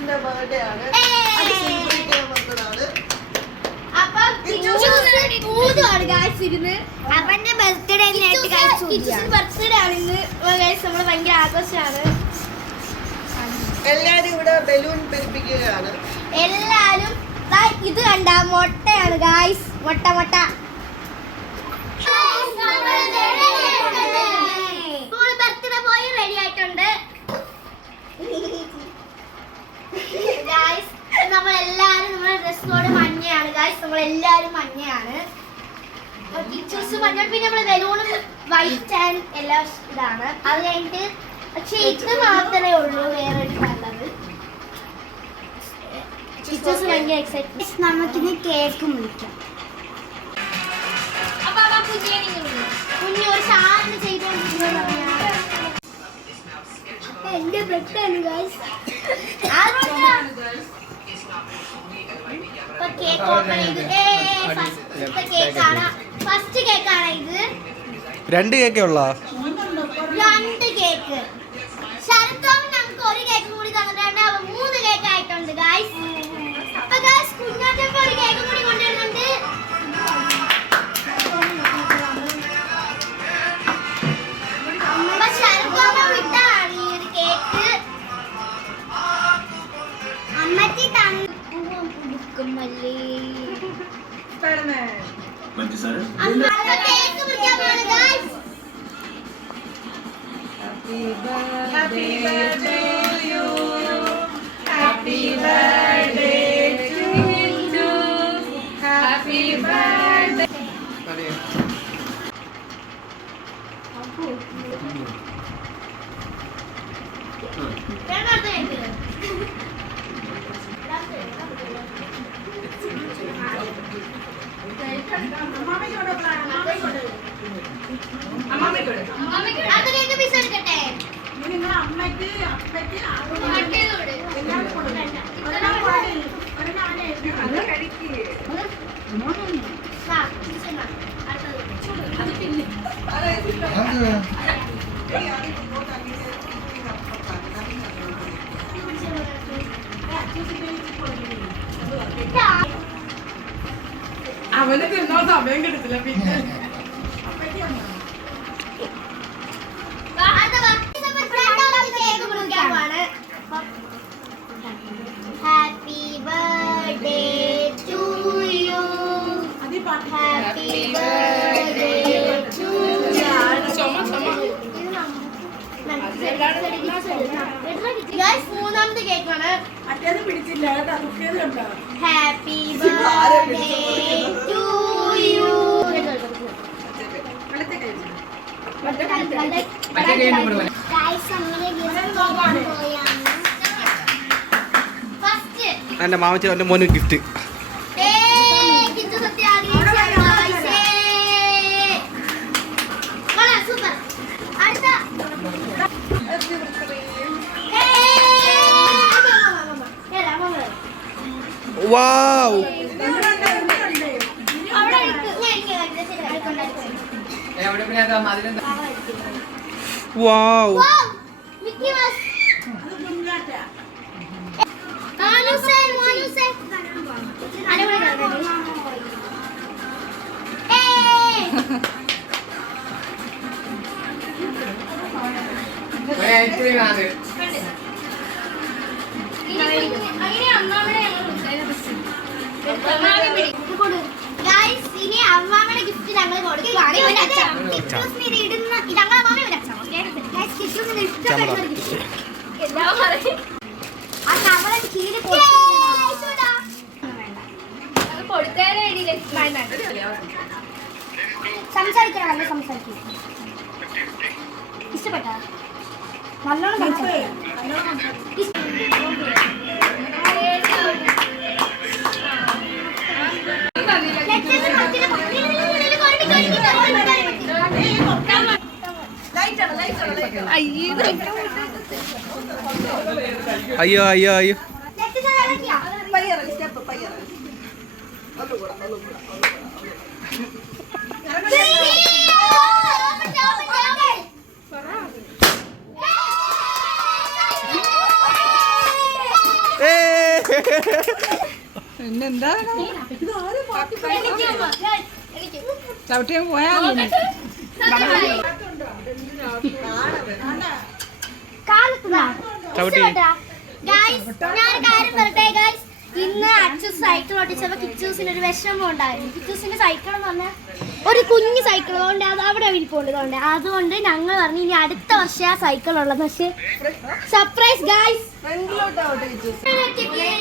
ടീച്ചേഴ്സിന്റെ birthday ആണ്. അവന്റെ birthday birthday ആണ് ഇന്ന്. നമ്മള് ഭയങ്കര ആഘോഷമാണ്. എല്ലാരും ഇവിടെ ബലൂൺ പെരുപ്പിക്കുകയാണ്. എല്ലാരും ഇത് കണ്ട മുട്ടയാണ് ഗായ്സ്. മുട്ട ബർത്ത്ഡേ പോയി റെഡി ആയിട്ടുണ്ട് ഗായ്സ്. നമ്മളെല്ലാരും നമ്മുടെ ഡ്രസ് കോഡ് മഞ്ഞയാണ് ഗായ്സ്. നമ്മളെല്ലാരും മഞ്ഞയാണ്. ടീച്ചേഴ്സ് മഞ്ഞ, പിന്നെ നമ്മള് ബലൂണും വൈറ്റ് ആൻഡ് എല്ലാം ഇതാണ്. അത് കഴിഞ്ഞിട്ട് പക്ഷെ ഇത് മാത്രമേ ഉള്ളൂ വേറൊരു കളറ്. ടീച്ചേഴ്സ് ഭയങ്കര എക്സൈറ്റ്മെന്റ്. നമുക്കിനി കേക്ക് മുറിക്കാം. കുഞ്ഞു ഒരു സാധനം ചെയ്തോണ്ടിരിക്കുന്നത് എന്റെ ബ്രെഡാണ് ഗൈസ്. കേക്ക് ഓപ്പൺ ചെയ്ത് കേക്കാണ്. ഫസ്റ്റ് കേക്കാണ് ഇത്. 2 കേക്കേ ഉള്ളോ? 2 കേക്ക്. ശരത്തോം നമുക്ക് ഒരു കേക്ക് കൂടി തന്നിട്ടുണ്ട്. 3 കേക്ക് ആയിട്ടുണ്ട് ഗൈസ്. അപ്പൊ ഗൈസ് കുഞ്ഞാറ്റപ്പ ഒരു കേക്ക് കൂടി കൊണ്ടുവരുന്നുണ്ട്. അമ്മ ശരത്തോമ വിട്ടാണ് ഈ ഒരു കേക്ക്. അമ്മച്ചി തന്നുമല്ലേ അമ്മ കേക്ക് മുറിക്കാൻ പോവാണ് guys. Happy birthday to you. Happy birthday to you. Happy birthday. അവന് തിന്നോ സമയം കിട്ടത്തില്ല. പിന്നെ happy birthday to you. Happy birthday to guys. 3ാമത്തെ കേക്കാണ്. പിടിച്ചില്ല. Happy birthday to you. എൻ്റെ മാമച്ചി എൻ്റെ മോന് ഗിഫ്റ്റ്. വാവ് വാവ്. ഇനി അമ്മാമ്മയുടെ ഗിഫ്റ്റ് ഞങ്ങൾ കൊടുക്കുകയാണ്. സംസാരിക്കണം. ഇഷ്ടപ്പെട്ടോ? നല്ലോണം അയ്യോ അയ്യോ അയ്യോ. പിന്നെന്താ എനിക്ക് അമ്മ, guys, എനിക്ക്. ചവിട്ടിയാൻ പോയാ കാലത്തുതാ. ചവിട്ടി. Guys, ഞാനൊരു കാര്യം പറയട്ടെ guys. ഇന്ന് അച്ചു സൈക്കിൾ ഓടിച്ചപ്പോ കിച്ചൂസിന് ഒരു വിഷമം ഉണ്ടായിരുന്നു. കിച്ചൂസിന്റെ സൈക്കിൾ എന്ന് പറഞ്ഞാൽ ഒരു കുഞ്ഞു സൈക്കിൾ അതുകൊണ്ട് അത് അവിടെ വിരിപ്പുണ്ട്. അതുകൊണ്ട് ഞങ്ങൾ പറഞ്ഞു ഇനി അടുത്ത വർഷം ആ സൈക്കിൾ ഉള്ളത്. പക്ഷേ സർപ്രൈസ് ഗായ്സ്. ചവിട്ടി ചിക്കൻ